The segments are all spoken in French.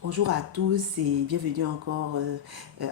Bonjour à tous et bienvenue encore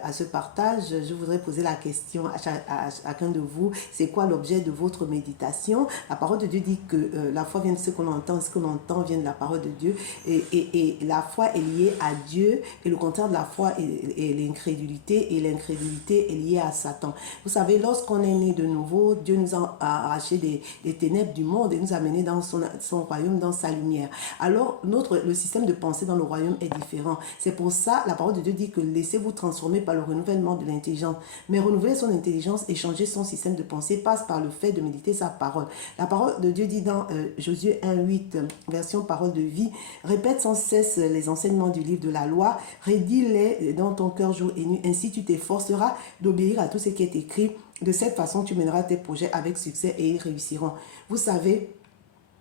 à ce partage. Je voudrais poser la question à chacun de vous. C'est quoi l'objet de votre méditation? La parole de Dieu dit que la foi vient de ce qu'on entend, ce qu'on entend vient de la parole de Dieu. Et la foi est liée à Dieu et le contraire de la foi est l'incrédulité et l'incrédulité est liée à Satan. Vous savez, lorsqu'on est né de nouveau, Dieu nous a arraché des ténèbres du monde et nous a menés dans son royaume, dans sa lumière. Alors, le système de pensée dans le royaume est différent. C'est pour ça, la parole de Dieu dit que laissez-vous transformer par le renouvellement de l'intelligence. Mais renouveler son intelligence et changer son système de pensée passe par le fait de méditer sa parole. La parole de Dieu dit dans Josué 1,8, version parole de vie, répète sans cesse les enseignements du livre de la loi, rédis-les dans ton cœur jour et nuit, ainsi tu t'efforceras d'obéir à tout ce qui est écrit. De cette façon, tu mèneras tes projets avec succès et ils réussiront. Vous savez,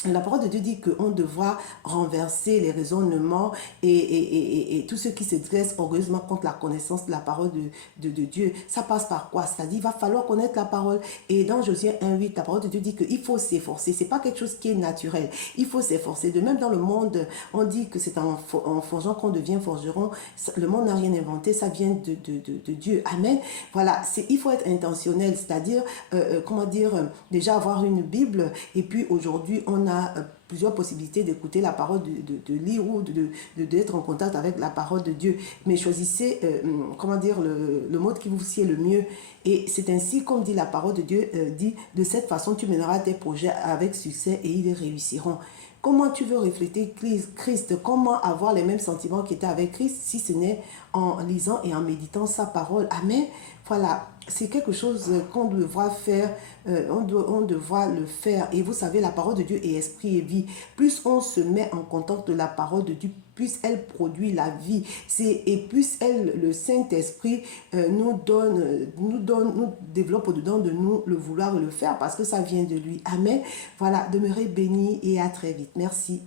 la parole de Dieu dit qu'on devra renverser les raisonnements et tout ce qui se dresse orgueilleusement contre la connaissance de la parole de Dieu. Ça passe par quoi? C'est-à-dire, il va falloir connaître la parole. Et dans Josué 1,8, la parole de Dieu dit qu'il faut s'efforcer. Ce n'est pas quelque chose qui est naturel. Il faut s'efforcer. De même, dans le monde, on dit que c'est en forgeant qu'on devient forgeron. Le monde n'a rien inventé. Ça vient de Dieu. Amen. Voilà. Il faut être intentionnel. C'est-à-dire, comment dire, déjà avoir une Bible. Et puis, aujourd'hui, on a plusieurs possibilités d'écouter la parole, de lire ou d'être en contact avec la parole de Dieu. Mais choisissez, comment dire, le mode qui vous sied le mieux. Et c'est ainsi, comme dit la parole de Dieu, dit, de cette façon, tu mèneras tes projets avec succès et ils réussiront. Comment tu veux refléter Christ? Comment avoir les mêmes sentiments qui étaient avec Christ si ce n'est en lisant et en méditant sa parole? Amen. Voilà, c'est quelque chose qu'on devra faire, on devra le faire. Et vous savez, la parole de Dieu est esprit et vie. Plus on se met en contact de la parole de Dieu, plus elle produit la vie. Et plus le Saint-Esprit nous développe au-dedans de nous le vouloir le faire parce que ça vient de lui. Amen. Voilà, demeurez bénis et à très vite. Merci.